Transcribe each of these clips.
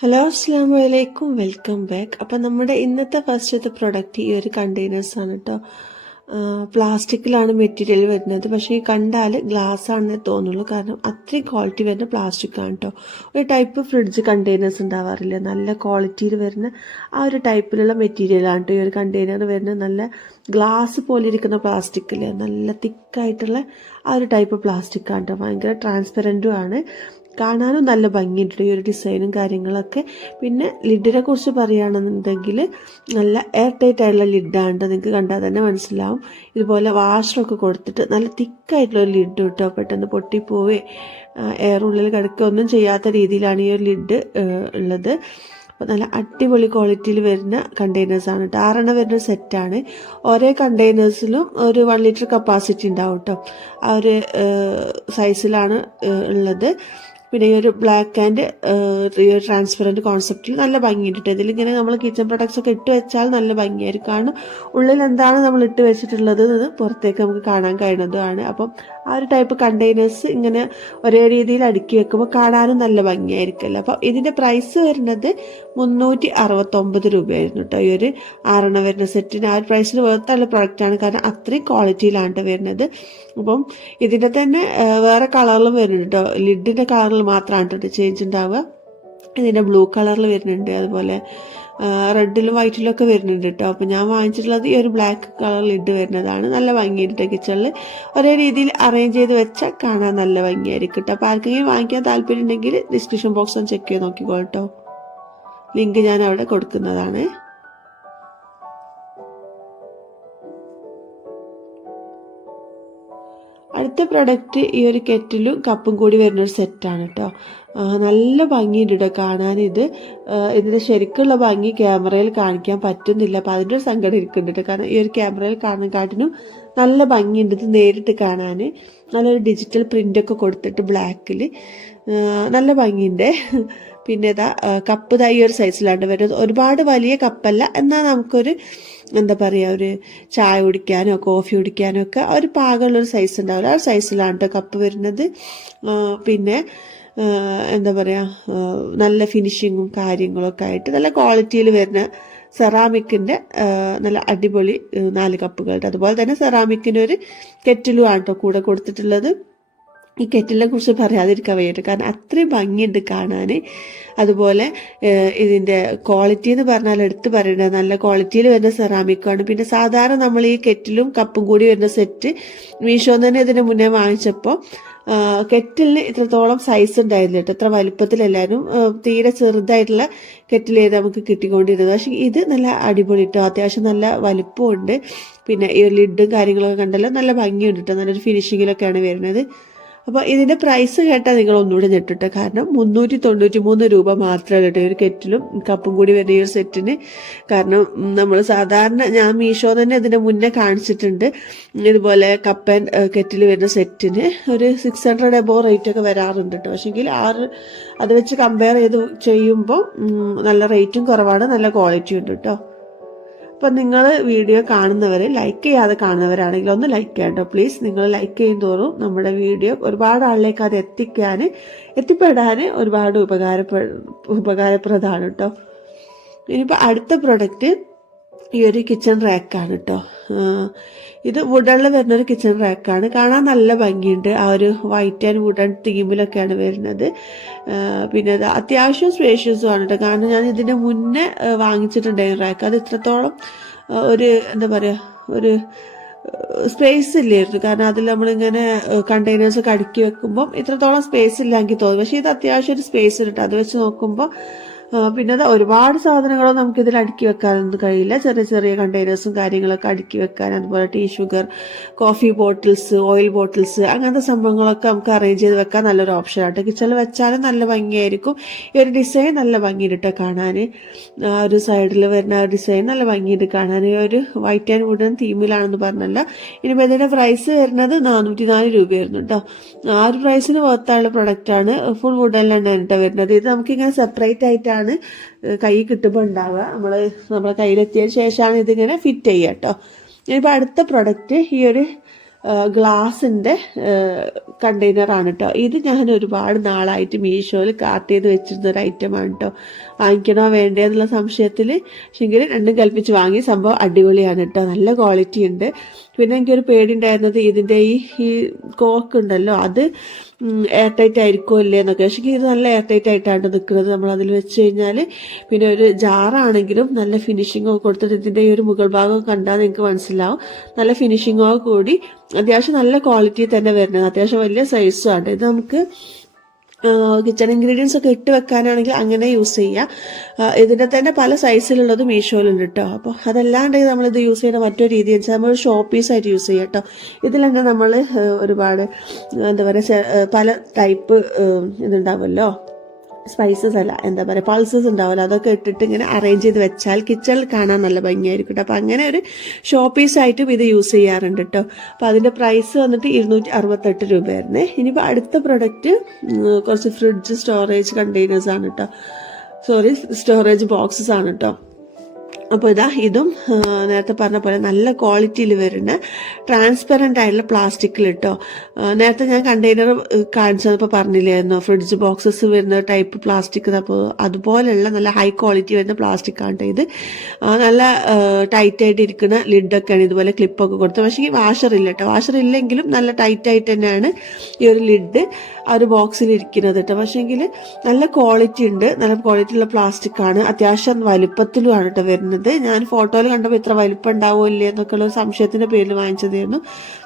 Hello അസ്സാം വലൈക്കും, welcome back. അപ്പം നമ്മുടെ ഇന്നത്തെ ഫസ്റ്റത്തെ പ്രൊഡക്റ്റ് ഈ ഒരു കണ്ടെയ്നേഴ്സാണ് കേട്ടോ. പ്ലാസ്റ്റിക്കിലാണ് മെറ്റീരിയൽ വരുന്നത്. പക്ഷേ ഈ കണ്ടാൽ ഗ്ലാസ് ആണെന്നേ തോന്നുള്ളൂ, കാരണം അത്രയും ക്വാളിറ്റി വരുന്ന പ്ലാസ്റ്റിക്കാണ് കേട്ടോ. ഒരു ടൈപ്പ് ഫ്രിഡ്ജ് കണ്ടെയ്നേഴ്സ് ഉണ്ടാവാറില്ല, നല്ല ക്വാളിറ്റിയിൽ വരുന്ന ആ ഒരു ടൈപ്പിലുള്ള മെറ്റീരിയലാണ് കേട്ടോ ഈ ഒരു കണ്ടെയ്നർ വരുന്നത്. നല്ല ഗ്ലാസ് പോലെ ഇരിക്കുന്ന പ്ലാസ്റ്റിക്കില്ലേ, നല്ല തിക്കായിട്ടുള്ള ആ ഒരു ടൈപ്പ് പ്ലാസ്റ്റിക്കാണ് കേട്ടോ. ഭയങ്കര ട്രാൻസ്പെറൻറ്റും ആണ്, കാണാനും നല്ല ഭംഗിയുണ്ട് ഈ ഒരു ഡിസൈനും കാര്യങ്ങളൊക്കെ. പിന്നെ ലിഡിനെ കുറിച്ച് പറയുകയാണെന്നുണ്ടെങ്കിൽ നല്ല എയർ ടൈറ്റ് ആയിട്ടുള്ള ലിഡാണ് കേട്ടോ. നിങ്ങൾക്ക് കണ്ടാൽ തന്നെ മനസ്സിലാവും. ഇതുപോലെ വാഷറൊക്കെ കൊടുത്തിട്ട് നല്ല തിക്കായിട്ടുള്ളൊരു ലിഡ് കേട്ടോ. പെട്ടെന്ന് പൊട്ടിപ്പോവേ എയർ ഉള്ളിൽ കിടക്കുക ഒന്നും ചെയ്യാത്ത രീതിയിലാണ് ഈ ഒരു ലിഡ് ഉള്ളത്. അപ്പോൾ നല്ല അടിപൊളി ക്വാളിറ്റിയിൽ വരുന്ന കണ്ടെയ്നേഴ്സാണ് കേട്ടോ. 6 വരുന്ന സെറ്റാണ്. ഓരോ കണ്ടെയ്നേഴ്സിലും ഒരു 1 ലിറ്റർ കപ്പാസിറ്റി ഉണ്ടാവും കേട്ടോ. ആ ഒരു സൈസിലാണ് ഉള്ളത്. പിന്നെ ഈ ഒരു ബ്ലാക്ക് ആൻഡ് ട്രാൻസ്പെറൻറ്റ് കോൺസെപ്റ്റിൽ നല്ല ഭംഗിയിട്ടിട്ട് ഇതിലിങ്ങനെ നമ്മൾ കിച്ചൺ പ്രൊഡക്ട്സ് ഒക്കെ ഇട്ട് വെച്ചാൽ നല്ല ഭംഗിയായിരിക്കും. കാരണം ഉള്ളിൽ എന്താണ് നമ്മൾ ഇട്ട് വെച്ചിട്ടുള്ളത് എന്ന് പുറത്തേക്ക് നമുക്ക് കാണാൻ കഴിയുന്നതുമാണ്. അപ്പം ആ ഒരു ടൈപ്പ് കണ്ടെയ്നേഴ്സ് ഇങ്ങനെ ഒരേ രീതിയിൽ അടുക്കി വെക്കുമ്പോൾ കാണാനും നല്ല ഭംഗിയായിരിക്കുമല്ലോ. അപ്പം ഇതിൻ്റെ പ്രൈസ് വരുന്നത് 369 രൂപയായിരുന്നു കേട്ടോ. ഈ ഒരു 6 വരുന്ന സെറ്റിന് ആ ഒരു പ്രൈസിന് വേർത്തുള്ള പ്രൊഡക്റ്റാണ്, കാരണം അത്രയും ക്വാളിറ്റിയിലാണ് വരുന്നത്. അപ്പം ഇതിൻ്റെ തന്നെ വേറെ കളറിലും വരുന്നുണ്ട് കേട്ടോ. ലിഡിൻ്റെ കളറിൽ മാത്രമാണ് കേട്ടോ ചേഞ്ച് ഉണ്ടാവുക. ഇതിൻ്റെ ബ്ലൂ കളറിൽ വരുന്നുണ്ട്, അതുപോലെ റെഡിലും വൈറ്റിലും ഒക്കെ വരുന്നുണ്ട് കേട്ടോ. അപ്പോൾ ഞാൻ വാങ്ങിച്ചിട്ടുള്ളത് ഈ ഒരു ബ്ലാക്ക് കളർ ലിഡ് വരുന്നതാണ്. നല്ല ഭംഗിയായിട്ട് കിച്ചണിൽ ഒരേ രീതിയിൽ അറേഞ്ച് ചെയ്ത് വെച്ചാൽ കാണാൻ നല്ല ഭംഗിയായിരിക്കും കേട്ടോ. അപ്പോൾ ആർക്കെങ്കിലും വാങ്ങിക്കാൻ താല്പര്യം ഉണ്ടെങ്കിൽ ഡിസ്ക്രിപ്ഷൻ ബോക്സ് ഒന്ന് ചെക്ക് ചെയ്ത് നോക്കിക്കോ കേട്ടോ. ലിങ്ക് ഞാൻ അവിടെ കൊടുക്കുന്നതാണ്. അടുത്ത പ്രൊഡക്റ്റ് ഈ ഒരു കെറ്റിലും കപ്പും കൂടി വരുന്നൊരു സെറ്റാണ് കേട്ടോ. നല്ല ഭംഗിയുണ്ട് കേട്ടോ കാണാൻ. ഇതിൻ്റെ ശരിക്കുള്ള ഭംഗി ക്യാമറയിൽ കാണിക്കാൻ പറ്റുന്നില്ല. അപ്പോൾ അതിൻ്റെ ഒരു സങ്കടം ഇരിക്കുന്നുണ്ട് കേട്ടോ. കാരണം ഈ ഒരു ക്യാമറയിൽ കാണുന്നതിനെക്കാട്ടിനും നല്ല ഭംഗിയുണ്ട് ഇത് നേരിട്ട് കാണാൻ. നല്ലൊരു ഡിജിറ്റൽ പ്രിൻ്റൊക്കെ കൊടുത്തിട്ട് ബ്ലാക്കിൽ നല്ല ഭംഗിയുണ്ട്. പിന്നെ ഇതാ കപ്പ് ഇതാ ഈ ഒരു സൈസിലാണ് വരുന്നത്. ഒരുപാട് വലിയ കപ്പല്ല, എന്നാൽ നമുക്കൊരു എന്താ പറയുക, ഒരു ചായ കുടിക്കാനോ കോഫി കുടിക്കാനോ ഒക്കെ ഒരു പാകമുള്ളൊരു സൈസ് ഉണ്ടാവില്ല, ആ സൈസിലാണ് കേട്ടോ കപ്പ് വരുന്നത്. പിന്നെ എന്താ പറയുക, നല്ല ഫിനിഷിങ്ങും കാര്യങ്ങളൊക്കെ ആയിട്ട് നല്ല ക്വാളിറ്റിയിൽ വരുന്ന സെറാമിക്കിൻ്റെ നല്ല അടിപൊളി 4 കപ്പുകളുണ്ട്. അതുപോലെ തന്നെ സെറാമിക്കിൻ്റെ ഒരു കെറ്റിലും ആണ് കേട്ടോ കൂടെ കൊടുത്തിട്ടുള്ളത്. ഈ കെറ്റിലിനെ കുറിച്ച് പറയാതിരിക്കാൻ വയ്യട്ടെ, കാരണം അത്രയും ഭംഗിയുണ്ട് കാണാൻ. അതുപോലെ ഇതിൻ്റെ ക്വാളിറ്റി എന്ന് പറഞ്ഞാൽ എടുത്ത് പറയേണ്ടത് നല്ല ക്വാളിറ്റിയിൽ വരുന്ന സെറാമിക്കാണ്. പിന്നെ സാധാരണ നമ്മൾ ഈ കെറ്റിലും കപ്പും കൂടി വരുന്ന സെറ്റ് മീഷോന്ന് തന്നെ ഇതിന് മുന്നേ വാങ്ങിച്ചപ്പോൾ കെറ്റിലിന് ഇത്രത്തോളം സൈസ് ഉണ്ടായിരുന്നില്ല കേട്ടോ. ഇത്ര വലുപ്പത്തിലെല്ലാവരും തീരെ ചെറുതായിട്ടുള്ള കെറ്റിൽ നമുക്ക് കിട്ടിക്കൊണ്ടിരുന്നത്. പക്ഷേ ഇത് നല്ല അടിപൊളി കേട്ടോ, അത്യാവശ്യം നല്ല വലുപ്പമുണ്ട്. പിന്നെ ഈ ലിഡും കാര്യങ്ങളൊക്കെ കണ്ടല്ലോ നല്ല ഭംഗിയുണ്ട് കേട്ടോ, നല്ലൊരു ഫിനിഷിങ്ങിലൊക്കെയാണ് വരുന്നത്. അപ്പോൾ ഇതിൻ്റെ പ്രൈസ് കേട്ടാൽ നിങ്ങൾ ഒന്നുകൂടെ ഞെട്ടിട്ട്, കാരണം 393 രൂപ മാത്രമേ കേട്ടോ ഒരു കെറ്റിലും കപ്പും കൂടി വരുന്ന ഈ ഒരു സെറ്റിന്. കാരണം നമ്മൾ സാധാരണ ഞാൻ മീഷോ തന്നെ ഇതിൻ്റെ മുന്നേ കാണിച്ചിട്ടുണ്ട്, ഇതുപോലെ കപ്പ് ആൻഡ് കെറ്റിൽ വരുന്ന സെറ്റിന് ഒരു 600 എബോ റേറ്റൊക്കെ വരാറുണ്ട് കേട്ടോ. പക്ഷേങ്കിൽ അത് വെച്ച് കമ്പയർ ചെയ്ത് ചെയ്യുമ്പോൾ നല്ല റേറ്റും കുറവാണ്, നല്ല ക്വാളിറ്റിയും ഉണ്ട് കേട്ടോ. അപ്പം നിങ്ങൾ വീഡിയോ കാണുന്നവർ, ലൈക്ക് ചെയ്യാതെ കാണുന്നവരാണെങ്കിൽ ഒന്ന് ലൈക്ക് ചെയ്യാം കേട്ടോ പ്ലീസ്. നിങ്ങൾ ലൈക്ക് ചെയ്യും തോറും നമ്മുടെ വീഡിയോ ഒരുപാട് ആളിലേക്ക് അത് എത്തിപ്പെടാൻ ഒരുപാട് ഉപകാരപ്രദമാണ് കേട്ടോ. ഇനിയിപ്പോൾ അടുത്ത പ്രൊഡക്റ്റ് ഈ ഒരു കിച്ചൺ റാക്കാണ് കേട്ടോ. ഇത് വുഡണിൽ വരുന്നൊരു കിച്ചൺ റാക്കാണ്. കാണാൻ നല്ല ഭംഗിയുണ്ട്, ആ ഒരു വൈറ്റ് ആൻഡ് വുഡൺ തീമിലൊക്കെയാണ് വരുന്നത്. പിന്നെ അത് അത്യാവശ്യം സ്പേഷ്യസും ആണ് കേട്ടോ. കാരണം ഞാൻ ഇതിൻ്റെ മുന്നേ വാങ്ങിച്ചിട്ടുണ്ടായിരുന്നു റാക്ക്. അത് ഇത്രത്തോളം ഒരു എന്താ പറയുക, ഒരു സ്പേസ് ഇല്ലായിരുന്നു. കാരണം അതിൽ നമ്മളിങ്ങനെ കണ്ടെയ്നേഴ്സൊക്കെ അടുക്കി വെക്കുമ്പം ഇത്രത്തോളം സ്പേസ് ഇല്ലെങ്കിൽ തോന്നും. പക്ഷേ ഇത് അത്യാവശ്യം ഒരു സ്പേസ് ഉണ്ട്. അത് വെച്ച് നോക്കുമ്പോൾ പിന്നെ ഒരുപാട് സാധനങ്ങളൊന്നും നമുക്കിതിൽ അടുക്കി വെക്കാനൊന്നും കഴിയില്ല. ചെറിയ ചെറിയ കണ്ടെയ്നേഴ്സും കാര്യങ്ങളൊക്കെ അടുക്കി വെക്കാൻ, അതുപോലെ tea sugar, coffee bottles, oil bottles, അങ്ങനത്തെ സംഭവങ്ങളൊക്കെ നമുക്ക് അറേഞ്ച് ചെയ്ത് വെക്കാൻ നല്ലൊരു ഓപ്ഷനാണ്. കിച്ചണിൽ വെച്ചാലും നല്ല ഭംഗിയായിരിക്കും. ഈ ഒരു ഡിസൈൻ നല്ല ഭംഗിയിട്ട് കാണാൻ, ആ ഒരു സൈഡിൽ വരുന്ന ഡിസൈൻ നല്ല ഭംഗിയിട്ട് കാണാൻ. ഒരു വൈറ്റ് ആൻഡ് വുഡൻ തീമിലാണെന്ന് പറഞ്ഞല്ല. ഇനിയിപ്പോൾ ഇതിൻ്റെ പ്രൈസ് വരുന്നത് 404 രൂപയായിരുന്നു കേട്ടോ. ആ ഒരു പ്രൈസിന് വർത്തുള്ള പ്രൊഡക്റ്റാണ്. ഫുൾ വുഡനിലാണ് കേട്ടോ വരുന്നത്. ഇത് നമുക്കിങ്ങനെ സെപ്പറേറ്റ് ആയിട്ടാണ് കൈ കിട്ടുമ്പോൾ ഉണ്ടാവുക. നമ്മളെ കയ്യിലെത്തിയതിന് ശേഷമാണ് ഇതിങ്ങനെ ഫിറ്റ് ചെയ്യുക കേട്ടോ. ഇനിയിപ്പോൾ അടുത്ത പ്രൊഡക്റ്റ് ഈ ഒരു ഗ്ലാസിൻ്റെ കണ്ടെയ്നറാണ് കേട്ടോ. ഇത് ഞാൻ ഒരുപാട് നാളായിട്ട് മീഷോയിൽ കാർട്ട് ചെയ്ത് വെച്ചിരുന്ന ഒരു ഐറ്റമാണ് കേട്ടോ. വാങ്ങിക്കണോ വേണ്ടേ എന്നുള്ള സംശയത്തിൽ പക്ഷെങ്കിൽ രണ്ടും കൽപ്പിച്ച് വാങ്ങി. സംഭവം അടിപൊളിയാണ് കേട്ടോ, നല്ല ക്വാളിറ്റി ഉണ്ട്. പിന്നെ എനിക്കൊരു പേടി ഉണ്ടായിരുന്നത് ഇതിൻ്റെ ഈ കോക്ക് ഉണ്ടല്ലോ അത് എയർ ടൈറ്റ് ആയിരിക്കും അല്ലേ എന്നൊക്കെ. പക്ഷേ ഇത് നല്ല എയർ ടൈറ്റ് ആയിട്ടാണ് നിൽക്കുന്നത് നമ്മൾ അതിൽ വെച്ച് കഴിഞ്ഞാൽ. പിന്നെ ഒരു ജാറാണെങ്കിലും നല്ല ഫിനിഷിങ്ങോ കൊടുത്തിട്ട് ഇതിൻ്റെ ഈ ഒരു മുകൾ ഭാഗം കണ്ടാൽ നിങ്ങൾക്ക് മനസ്സിലാവും. നല്ല ഫിനിഷിങ്ങോ കൂടി അത്യാവശ്യം നല്ല ക്വാളിറ്റി തന്നെ വരുന്നത്, അത്യാവശ്യം വലിയ സൈസും ആണ്. ഇത് നമുക്ക് കിച്ചൺ ഇൻഗ്രീഡിയൻസ് ഒക്കെ ഇട്ട് വെക്കാനാണെങ്കിൽ അങ്ങനെ യൂസ് ചെയ്യാം. ഇതിൻ്റെ തന്നെ പല സൈസിലുള്ളത് മീഷോയിലുണ്ട് കേട്ടോ. അപ്പോൾ അതല്ലാണ്ട് നമ്മളിത് യൂസ് ചെയ്യുന്ന മറ്റൊരു രീതി വെച്ചാൽ നമ്മൾ ഷോ പീസായിട്ട് യൂസ് ചെയ്യാം കേട്ടോ. ഇതിൽ തന്നെ നമ്മൾ ഒരുപാട് എന്താ പറയുക പല ടൈപ്പ് ഇതുണ്ടാവുമല്ലോ, സ്പൈസസ് അല്ല എന്താ പറയുക പൾസസ് ഉണ്ടാവില്ല, അതൊക്കെ ഇട്ടിട്ട് ഇങ്ങനെ അറേഞ്ച് ചെയ്ത് വെച്ചാൽ കിച്ചണിൽ കാണാൻ നല്ല ഭംഗിയായിരിക്കും കേട്ടോ. അപ്പോൾ അങ്ങനെ ഒരു ഷോ പീസായിട്ടും ഇത് യൂസ് ചെയ്യാറുണ്ട് കേട്ടോ. അപ്പോൾ അതിൻ്റെ പ്രൈസ് വന്നിട്ട് 268 രൂപയായിരുന്നേ. ഇനിയിപ്പോൾ അടുത്ത പ്രൊഡക്റ്റ് കുറച്ച് ഫ്രിഡ്ജ് സ്റ്റോറേജ് കണ്ടെയ്നേഴ്സ് ആണ് കേട്ടോ, സ്റ്റോറേജ് ബോക്സസ് ആണ് കേട്ടോ. അപ്പോൾ ഇതും നേരത്തെ പറഞ്ഞ പോലെ നല്ല ക്വാളിറ്റിയിൽ വരുന്ന ട്രാൻസ്പെറൻ്റ് ആയിട്ടുള്ള പ്ലാസ്റ്റിക്കിൽ കേട്ടോ. നേരത്തെ ഞാൻ കണ്ടെയ്നർ കാണിച്ചപ്പോൾ പറഞ്ഞില്ലായിരുന്നു ഫ്രിഡ്ജ് ബോക്സസ് വരുന്ന ടൈപ്പ് പ്ലാസ്റ്റിക്. അപ്പോൾ അതുപോലെയുള്ള നല്ല ഹൈ ക്വാളിറ്റി വരുന്ന പ്ലാസ്റ്റിക് ആണ് ഇത്. നല്ല ടൈറ്റായിട്ട് ഇരിക്കുന്ന ലിഡൊക്കെയാണ്, ഇതുപോലെ ക്ലിപ്പൊക്കെ കൊടുത്തത്. പക്ഷേ ഈ വാഷർ ഇല്ല കേട്ടോ. വാഷർ ഇല്ലെങ്കിലും നല്ല ടൈറ്റായിട്ട് തന്നെയാണ് ഈ ഒരു ലിഡ് ആ ഒരു ബോക്സിൽ ഇരിക്കുന്നത് കേട്ടോ. പക്ഷേങ്കിൽ നല്ല ക്വാളിറ്റി ഉണ്ട്, നല്ല ക്വാളിറ്റിയുള്ള പ്ലാസ്റ്റിക് ആണ്, അത്യാവശ്യം വലുപ്പത്തിലുമാണ് കേട്ടോ വരുന്നത്. ഞാൻ ഫോട്ടോയിൽ കണ്ടപ്പോൾ ഇത്ര വലിപ്പം ഉണ്ടാവില്ലേ എന്നൊക്കെ ഉള്ള സംശയത്തിന്റെ പേരിൽ വാങ്ങിച്ചതായിരുന്നു.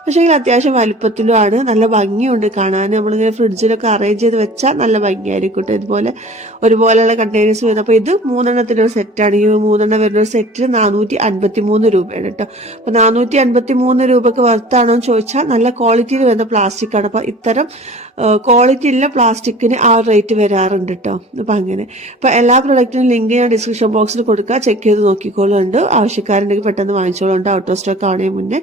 പക്ഷേ അത്യാവശ്യം വലിപ്പത്തിലുമാണ്, നല്ല ഭംഗിയുണ്ട് കാണാൻ. നമ്മളിങ്ങനെ ഫ്രിഡ്ജിലൊക്കെ അറേഞ്ച് ചെയ്ത് വെച്ചാൽ നല്ല ഭംഗിയായിരിക്കും കേട്ടോ. ഇതുപോലെ ഒരുപോലെയുള്ള കണ്ടെയ്നേഴ്സ് വരുന്നത്. അപ്പോൾ ഇത് 3 ഒരു സെറ്റാണ്. ഈ 3 വരുന്ന ഒരു സെറ്റിന് 453 രൂപയാണ് കേട്ടോ. അപ്പോൾ 453 രൂപക്ക് വർത്താണോ എന്ന് ചോദിച്ചാൽ നല്ല ക്വാളിറ്റിയിൽ വരുന്ന പ്ലാസ്റ്റിക് ആണ്. അപ്പോൾ ഇത്തരം ക്വാളിറ്റി ഉള്ള പ്ലാസ്റ്റിക്കിന് ആ റേറ്റ് വരാറുണ്ട് കേട്ടോ. അപ്പം അങ്ങനെ അപ്പോൾ എല്ലാ പ്രൊഡക്റ്റിനും ലിങ്ക് ഞാൻ ഡിസ്ക്രിപ്ഷൻ ബോക്സിൽ കൊടുക്കുക, ചെക്ക് ചെയ്ത് നോക്കിക്കോളുണ്ട്. ആവശ്യക്കാരുണ്ടെങ്കിൽ പെട്ടെന്ന് വാങ്ങിച്ചോളുണ്ട്, ഔട്ട് ഓഫ് സ്റ്റോക്ക് ആവണേ മുന്നേ.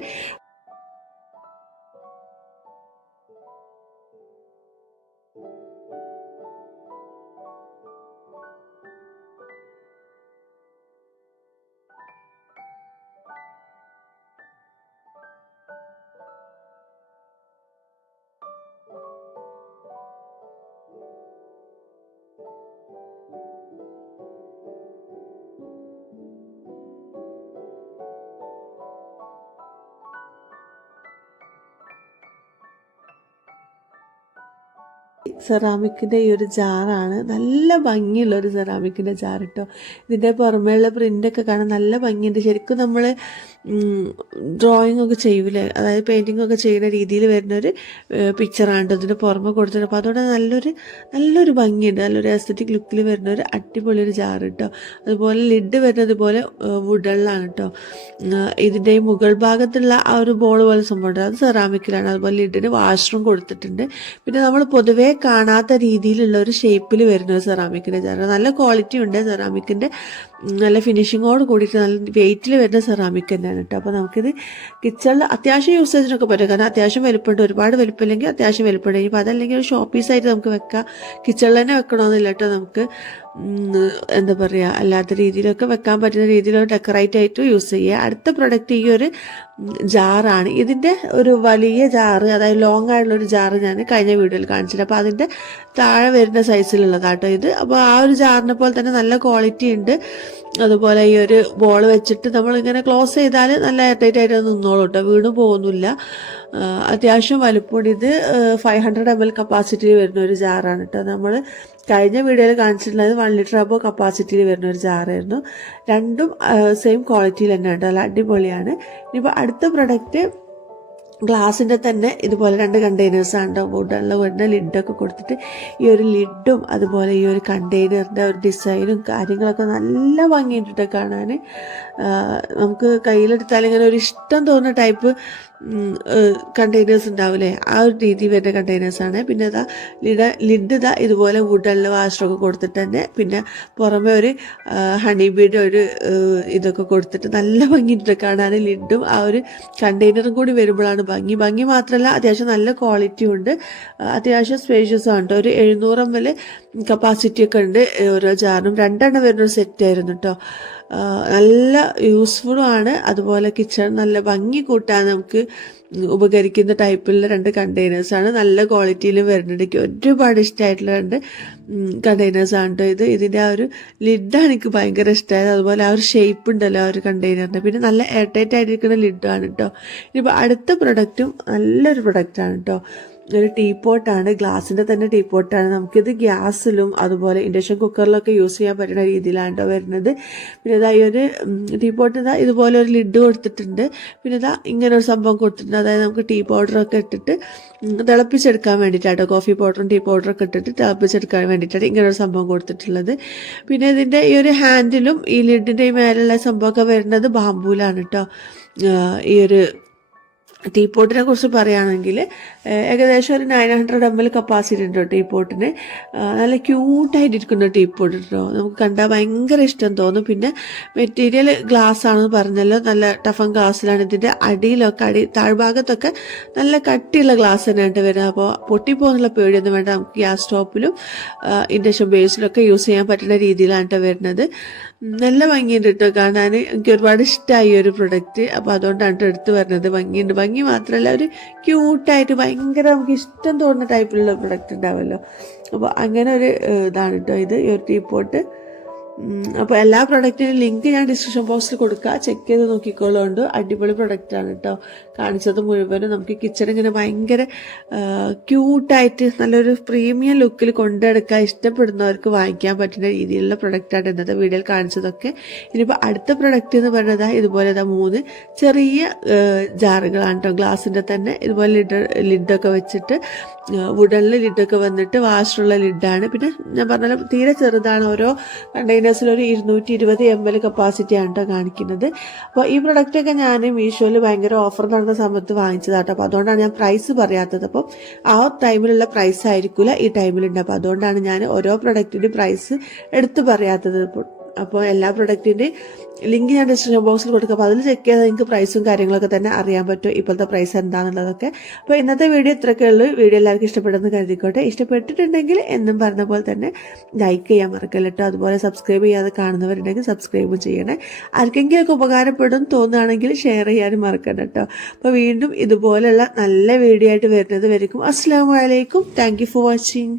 സെറാമിക്കിൻ്റെ ഈ ഒരു ജാറാണ്, നല്ല ഭംഗിയുള്ള ഒരു സെറാമിക്കിൻ്റെ ജാർ കേട്ടോ. ഇതിൻ്റെ പുറമേയുള്ള പ്രിൻ്റൊക്കെ കാണാൻ നല്ല ഭംഗിയുണ്ട്. ശരിക്കും നമ്മൾ ഡ്രോയിങ് ഒക്കെ ചെയ്യൂലേ, അതായത് പെയിൻറ്റിംഗ് ഒക്കെ ചെയ്യുന്ന രീതിയിൽ വരുന്നൊരു പിക്ചറാണ് കേട്ടോ ഇതിൻ്റെ പുറമെ കൊടുത്തിട്ട്. അപ്പോൾ അതുകൊണ്ട് നല്ലൊരു ഭംഗിയുണ്ട്, നല്ലൊരു എസ്തറ്റിക് ലുക്കിൽ വരുന്ന ഒരു അടിപൊളി ഒരു ജാർ കേട്ടോ. അതുപോലെ ലിഡ് വരുന്നത് പോലെ വുഡണിലാണ് കേട്ടോ. ഇതിൻ്റെ ഈ മുകൾ ഭാഗത്തുള്ള ആ ഒരു ബോൾ പോലെ സംഭവം അത് സെറാമിക്കിലാണ്. അതുപോലെ ലിഡിന് വാഷ്റൂം കൊടുത്തിട്ടുണ്ട്. പിന്നെ നമ്മൾ പൊതുവേ കാണാത്ത രീതിയിലുള്ള ഒരു ഷേപ്പിൽ വരുന്ന ഒരു സെറാമിക്കിൻ്റെ ജാർ, നല്ല ക്വാളിറ്റി ഉണ്ട്. സെറാമിക്കിൻ്റെ നല്ല ഫിനിഷിങ്ങോട് കൂടിയിട്ട് നല്ല വെയിറ്റിൽ വരുന്ന സെറാമിക് തന്നെയാണ് കേട്ടോ. അപ്പോൾ നമുക്കിത് കിച്ചണിൽ അത്യാവശ്യം യൂസേജിനൊക്കെ പറ്റും. കാരണം അത്യാവശ്യം വലുപ്പമുണ്ട്, ഒരുപാട് വലുപ്പമില്ലെങ്കിൽ അത്യാവശ്യം വലുപ്പമുണ്ട്. ഇനിയിപ്പോൾ അതല്ലെങ്കിൽ ഒരു ഷോ പീസായിട്ട് നമുക്ക് വെക്കാം, കിച്ചണിൽ തന്നെ വെക്കണമെന്നില്ല കേട്ടോ. നമുക്ക് എന്താ പറയുക അല്ലാത്ത രീതിയിലൊക്കെ വെക്കാൻ പറ്റുന്ന രീതിയിൽ ഡെക്കറേറ്റ് ആയിട്ട് യൂസ് ചെയ്യുക. അടുത്ത പ്രൊഡക്റ്റ് ഈ ഒരു ജാറാണ്. ഇതിൻ്റെ ഒരു വലിയ ജാറ്, അതായത് ലോങ് ആയിട്ടുള്ളൊരു ജാറ് ഞാൻ കഴിഞ്ഞ വീഡിയോയിൽ കാണിച്ചിട്ട്. അപ്പോൾ അതിൻ്റെ താഴെ വരുന്ന സൈസിലുള്ളതാട്ടോ ഇത്. അപ്പോൾ ആ ഒരു ജാറിനെ പോലെ തന്നെ നല്ല ക്വാളിറ്റി ഉണ്ട്. അതുപോലെ ഈ ഒരു ബോൾ വെച്ചിട്ട് നമ്മളിങ്ങനെ ക്ലോസ് ചെയ്താൽ നല്ല എയർടൈറ്റ് ആയിട്ട് നിന്നോളൂ കേട്ടോ, വീണ് പോകുന്നില്ല. അത്യാവശ്യം വലുപ്പമുണ്ട്. ഇത് 500 ml കപ്പാസിറ്റിയിൽ വരുന്ന ഒരു ജാറാണ് കേട്ടോ. നമ്മൾ കഴിഞ്ഞ വീഡിയോയിൽ കാണിച്ചിട്ടുള്ളത് 1 ലിറ്റർ അബോ കപ്പാസിറ്റിയിൽ വരുന്ന ഒരു ജാറായിരുന്നു. രണ്ടും സെയിം ക്വാളിറ്റിയിൽ തന്നെ ഉണ്ട്, നല്ല അടിപൊളിയാണ്. ഇനിയിപ്പോൾ അടുത്ത പ്രൊഡക്റ്റ് ഗ്ലാസിൻ്റെ തന്നെ ഇതുപോലെ 2 കണ്ടെയ്നേഴ്സാണ് വുഡുള്ള വരുന്ന ലിഡൊക്കെ കൊടുത്തിട്ട്. ഈ ഒരു ലിഡും അതുപോലെ ഈ ഒരു കണ്ടെയ്നറിൻ്റെ ഒരു ഡിസൈനും കാര്യങ്ങളൊക്കെ നല്ല ഭംഗിയുണ്ട് കാണാൻ. നമുക്ക് കയ്യിലെടുത്താൽ ഇങ്ങനെ ഒരു ഇഷ്ടം തോന്നുന്ന ടൈപ്പ് കണ്ടെയ്നേഴ്സ് ഉണ്ടാവില്ലേ, ആ ഒരു രീതി വരുന്ന കണ്ടെയ്നേഴ്സാണ്. പിന്നെ ലിഡ് ഇതുപോലെ വുഡുള്ള വാഷറൊക്കെ കൊടുത്തിട്ട് തന്നെ, പിന്നെ പുറമെ ഒരു ഹണി ബീഡ് ഒരു ഇതൊക്കെ കൊടുത്തിട്ട് നല്ല ഭംഗിയുണ്ട് കാണാൻ. ലിഡും ആ ഒരു കണ്ടെയ്നറും കൂടി വരുമ്പോഴാണ് ഭംഗി മാത്രമല്ല അത്യാവശ്യം നല്ല ക്വാളിറ്റി ഉണ്ട്, അത്യാവശ്യം സ്പേഷ്യസ് ആണ്. ഒരു 700 ml കപ്പാസിറ്റി ഒക്കെ ഉണ്ട് ഓരോ ജാറിനും. 2 വരുന്നൊരു സെറ്റ് ആയിരുന്നു കേട്ടോ. നല്ല യൂസ്ഫുള്ളും ആണ്. അതുപോലെ കിച്ചൺ നല്ല ഭംഗി കൂട്ടാൻ നമുക്ക് ഉപകരിക്കുന്ന ടൈപ്പിലുള്ള 2 കണ്ടെയ്നേഴ്സാണ്. നല്ല ക്വാളിറ്റിയിലും വരുന്നുണ്ട്. എനിക്ക് ഒരുപാട് ഇഷ്ടമായിട്ടുള്ള 2 കണ്ടെയ്നേഴ്സാണ് കേട്ടോ ഇതിൻ്റെ ആ ഒരു ലിഡാണ് എനിക്ക് ഭയങ്കര ഇഷ്ടമായത്. അതുപോലെ ആ ഒരു ഷേപ്പ് ഉണ്ടല്ലോ ആ ഒരു കണ്ടെയ്നറിൻ്റെ. പിന്നെ നല്ല എയർ ടൈറ്റ് ആയിരിക്കുന്ന ലിഡാണ് കേട്ടോ. ഇനിയിപ്പോൾ അടുത്ത പ്രൊഡക്റ്റും നല്ലൊരു പ്രൊഡക്റ്റാണ് കേട്ടോ. ഒരു ടീപ്പോട്ടാണ്, ഗ്ലാസിൻ്റെ തന്നെ ടീപ്പോട്ടാണ്. നമുക്കിത് ഗ്യാസിലും അതുപോലെ ഇൻഡക്ഷൻ കുക്കറിലൊക്കെ യൂസ് ചെയ്യാൻ പറ്റുന്ന രീതിയിലാണ് കേട്ടോ വരുന്നത്. പിന്നെ ഇതാ ഈ ഒരു ടീപ്പോട്ട് ഇതുപോലെ ഒരു ലിഡ് കൊടുത്തിട്ടുണ്ട്. പിന്നെ ഇതാ ഇങ്ങനെ ഒരു സംഭവം കൊടുത്തിട്ടുണ്ട്. അതായത് നമുക്ക് ടീ പൗഡറൊക്കെ ഇട്ടിട്ട് തിളപ്പിച്ചെടുക്കാൻ വേണ്ടിയിട്ടാട്ടോ, കോഫി പൗഡറും ടീ പൗഡറൊക്കെ ഇട്ടിട്ട് തിളപ്പിച്ചെടുക്കാൻ വേണ്ടിയിട്ടാണ് ഇങ്ങനെ ഒരു സംഭവം കൊടുത്തിട്ടുള്ളത്. പിന്നെ ഇതിൻ്റെ ഈ ഒരു ഹാൻഡിലും ഈ ലിഡിൻ്റെ ഈ മേലുള്ള സംഭവമൊക്കെ വരുന്നത് ബാമ്പൂലാണ് കേട്ടോ. ഈ ഒരു ടീപ്പോട്ടിനെ കുറിച്ച് പറയുകയാണെങ്കിൽ ഏകദേശം ഒരു 900 ml കപ്പാസിറ്റി ഉണ്ട് ടീപ്പോട്ടിന്. നല്ല ക്യൂട്ടായിട്ടിരിക്കുന്ന ടീപ്പോട്ട് കേട്ടോ. നമുക്ക് കണ്ടാൽ ഭയങ്കര ഇഷ്ടം തോന്നും. പിന്നെ മെറ്റീരിയൽ ഗ്ലാസ് ആണെന്ന് പറഞ്ഞല്ലോ, നല്ല ടഫൻ ഗ്ലാസ്സിലാണ്. ഇതിൻ്റെ അടിയിലൊക്കെ താഴ്ഭാഗത്തൊക്കെ നല്ല കട്ടിയുള്ള ഗ്ലാസ് തന്നെയായിട്ട് വരുന്നത്. അപ്പോൾ പൊട്ടിപ്പോകുന്നുള്ള പേടിയൊന്നും വേണ്ട. നമുക്ക് ഗ്യാസ് സ്റ്റോപ്പിലും ഇൻഡക്ഷൻ ബേസിലൊക്കെ യൂസ് ചെയ്യാൻ പറ്റുന്ന രീതിയിലാണ് വരുന്നത്. നല്ല ഭംഗിയുണ്ട് കേട്ടോ കാണാൻ. എനിക്ക് ഒരുപാട് ഇഷ്ടമായി ഒരു പ്രൊഡക്റ്റ്. അപ്പോൾ അതുകൊണ്ടാണ് എടുത്ത് വരുന്നത്. ഭംഗിയുണ്ട്. ഭംഗി മാത്രമല്ല ഒരു ക്യൂട്ടായിട്ട് ഭയങ്കര നമുക്ക് ഇഷ്ടം തോന്നുന്ന ടൈപ്പിലുള്ള പ്രൊഡക്റ്റ് ഉണ്ടാവുമല്ലോ. അപ്പോൾ അങ്ങനെ ഒരു ഇതാണ് കേട്ടോ ഇത്, ഈ ഒരു ടീപ്പോട്ട്. അപ്പോൾ എല്ലാ പ്രൊഡക്റ്റിനും ലിങ്ക് ഞാൻ ഡിസ്ക്രിപ്ഷൻ ബോക്സിൽ കൊടുക്കുക, ചെക്ക് ചെയ്ത് നോക്കിക്കോളുണ്ട്. അടിപൊളി പ്രൊഡക്റ്റാണ് കേട്ടോ. കാണിച്ചത് മുഴുവനും നമുക്ക് കിച്ചൺ ഇങ്ങനെ ഭയങ്കര ക്യൂട്ടായിട്ട് നല്ലൊരു പ്രീമിയം ലുക്കിൽ കൊണ്ടെടുക്കാൻ ഇഷ്ടപ്പെടുന്നവർക്ക് വാങ്ങിക്കാൻ പറ്റുന്ന രീതിയിലുള്ള പ്രൊഡക്റ്റാണ് ഇന്നത്തെ വീഡിയോയിൽ കാണിച്ചതൊക്കെ. ഇനിയിപ്പോൾ അടുത്ത പ്രൊഡക്റ്റ് എന്ന് പറയുന്നത് ഇതുപോലെ 3 ചെറിയ ജാറുകളാണ് കേട്ടോ. ഗ്ലാസിൻ്റെ തന്നെ ഇതുപോലെ ലിഡൊക്കെ വെച്ചിട്ട് വുഡനിൽ ലിഡൊക്കെ വന്നിട്ട് വാഷുള്ള ലിഡാണ്. പിന്നെ ഞാൻ പറഞ്ഞാൽ തീരെ ചെറുതാണ്. ഓരോ കണ്ടെയ്നേഴ്സിൽ ഒരു 220 ml കപ്പാസിറ്റിയാണ് കേട്ടോ കാണിക്കുന്നത്. അപ്പോൾ ഈ പ്രൊഡക്റ്റൊക്കെ ഞാൻ മീഷോയിൽ ഭയങ്കര ഓഫർ നടന്ന സമയത്ത് വാങ്ങിച്ചതാട്ടോ. അപ്പോൾ അതുകൊണ്ടാണ് ഞാൻ പ്രൈസ് പറയാത്തത്. അപ്പം ആ ടൈമിലുള്ള പ്രൈസ് ആയിരിക്കില്ല ഈ ടൈമിലുണ്ട്. അപ്പോൾ അതുകൊണ്ടാണ് ഞാൻ ഓരോ പ്രൊഡക്റ്റിൻ്റെ പ്രൈസ് എടുത്ത് പറയാത്തത്. അപ്പോൾ എല്ലാ പ്രൊഡക്റ്റിൻ്റെയും ലിങ്ക് ഞാൻ ഡിസ്ക്രിപ്ഷൻ ബോക്സിൽ കൊടുക്കുക. അപ്പോൾ അതിൽ ചെക്ക് ചെയ്താൽ നിങ്ങൾക്ക് പ്രൈസും കാര്യങ്ങളൊക്കെ തന്നെ അറിയാൻ പറ്റും, ഇപ്പോഴത്തെ പ്രൈസ് എന്താണെന്നുള്ളതൊക്കെ. അപ്പോൾ ഇന്നത്തെ വീഡിയോ ഇത്രയൊക്കെ ഉള്ളൂ. വീഡിയോ എല്ലാവർക്കും ഇഷ്ടപ്പെടുന്ന കരുതിക്കോട്ടെ. ഇഷ്ടപ്പെട്ടിട്ടുണ്ടെങ്കിൽ എന്നും പറഞ്ഞ പോലെ തന്നെ ലൈക്ക് ചെയ്യാൻ മറക്കല്ല കേട്ടോ. അതുപോലെ സബ്സ്ക്രൈബ് ചെയ്യാതെ കാണുന്നവരുണ്ടെങ്കിൽ സബ്സ്ക്രൈബും ചെയ്യണേ. ആർക്കെങ്കിലുമൊക്കെ ഉപകാരപ്പെടും തോന്നുകയാണെങ്കിൽ ഷെയർ ചെയ്യാനും മറക്കണ്ട കേട്ടോ. അപ്പോൾ വീണ്ടും ഇതുപോലെയുള്ള നല്ല വീഡിയോ ആയിട്ട് വരുന്നത് വരയ്ക്കും. അസ്സലാമു അലൈക്കും. Thank you for watching.